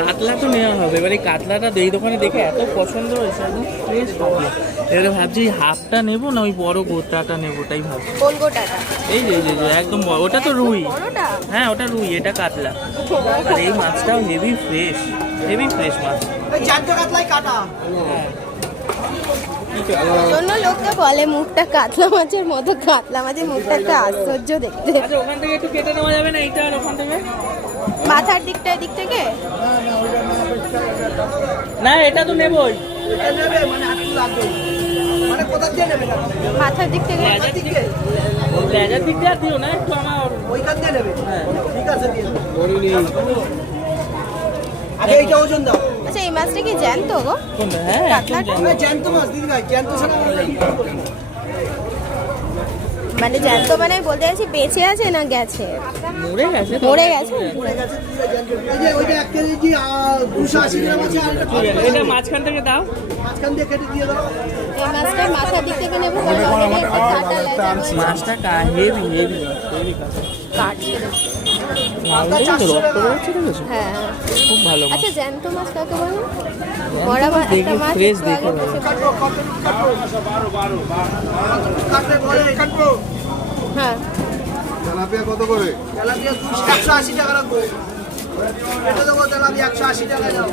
কাতলা তো নেওয়া হবে, এবার এই কাতলাটা এই দোকানে দেখে এত পছন্দ হয়েছে, একদম ফ্রেশ কাতলা। এবারে ভাবছি হাফটা নেবো না ওই বড় গোটাটা নেবো, তাই ভাবছি। কোন গোটাটা? এই যে এই যে একদম বড়, ওটা তো রুই। বড়টা? হ্যাঁ ওটা রুই, এটা কাতলা। আর এই মাছটাও হেভি ফ্রেশ মাছ। হ্যাঁ জন্য লোকটা বলে মুখটা কাতলা মাছের মতো, কাতলা মাছের মুখটা একটা আশ্চর্য দেখতে। আচ্ছা ওখান থেকে একটু কেটে নেওয়া যাবে না এইটা, আর ওখান থেকে মাথার দিকটা এদিক থেকে? না এটা তো নেবই। মাথার দিক থেকে? লেজার দিক দিয়ে আর দিও না, একটু আমার ওইখান দিয়ে নেবে। হ্যাঁ ঠিক আছে দিয়ে আগে এইটা ওজন দাও। আচ্ছা এই মাছটা কি জ্যান্ত গো? কোনটা? হ্যাঁ কাতলাটা? আমরা জ্যান্ত মাছ দিদি ভাই, জ্যান্ত ছাড়া আমরা কি করব? মানে জ্যান্ত মানে বলতে চাইছি বেঁচে আছে না গেছে? মরে গেছে। মরে গেছে? পড়ে গেছে দিদি ভাই, জ্যান্ত। এই যে ওইটা 1 কেজি 280 গ্রাম আছে, আর এটা এটা মাঝখান থেকে দাও। মাঝখান দিয়ে কেটে দিয়ে দাও। এই মাছটা মাথার দিক থেকে নেবো, কারণ already একটা কাটা লেজা রয়েছে। মাছটা হেভি কাটছে। রক্ত বেরোচ্ছে, দেখেছো? হ্যাঁ। খুব ভালো মাছ। আচ্ছা জ্যান্ত মাছ কাকে বলে? বড় মাছ একটা মাছ ফ্রেশ একটু দেখে আগে বসে কাটবো, কাটবে বলে কাটবো। হ্যাঁ তেলাপিয়া কত করে? তেলাপিয়া 180 টাকা রাখবো। এটা দেবো তেলাপিয়া 180 টাকা দাও।